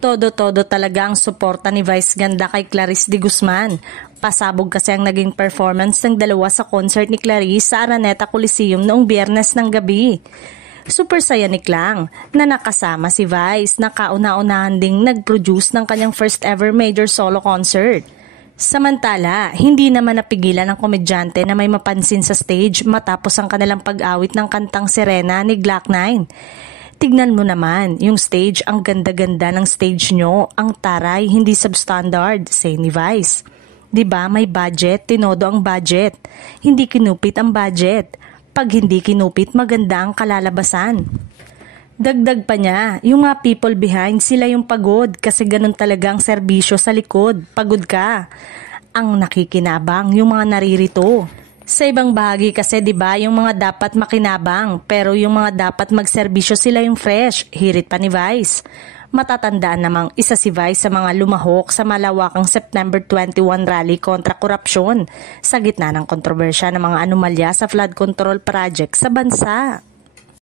Todo-todo talaga ang suporta ni Vice Ganda kay Clarice de Guzman. Pasabog kasi ang naging performance ng dalawa sa concert ni Clarice sa Araneta Coliseum noong Biyernes ng gabi. Super saya ni Klang na nakasama si Vice na kauna-unahan ding nag-produce ng kanyang first ever major solo concert. Samantala, hindi naman napigilan ng komedyante na may mapansin sa stage matapos ang kanilang pag-awit ng kantang Serena ni Glock 9. Tignan mo naman, yung stage, ang ganda-ganda ng stage nyo, ang taray, hindi substandard, say ni Vice. Diba may budget, tinodo ang budget. Hindi kinupit ang budget. Pag hindi kinupit, maganda ang kalalabasan. Dagdag pa niya, yung mga people behind, sila yung pagod kasi ganun talaga ang serbisyo sa likod. Pagod ka. Ang nakikinabang, yung mga naririto. Sa ibang bahagi kasi 'di ba yung mga dapat makinabang pero yung mga dapat magserbisyo sila yung fresh, hirit pa ni Vice. Matatandaan namang isa si Vice sa mga lumahok sa malawakang September 21 rally kontra korupsyon sa gitna ng kontrobersya ng mga anomalya sa flood control project sa bansa.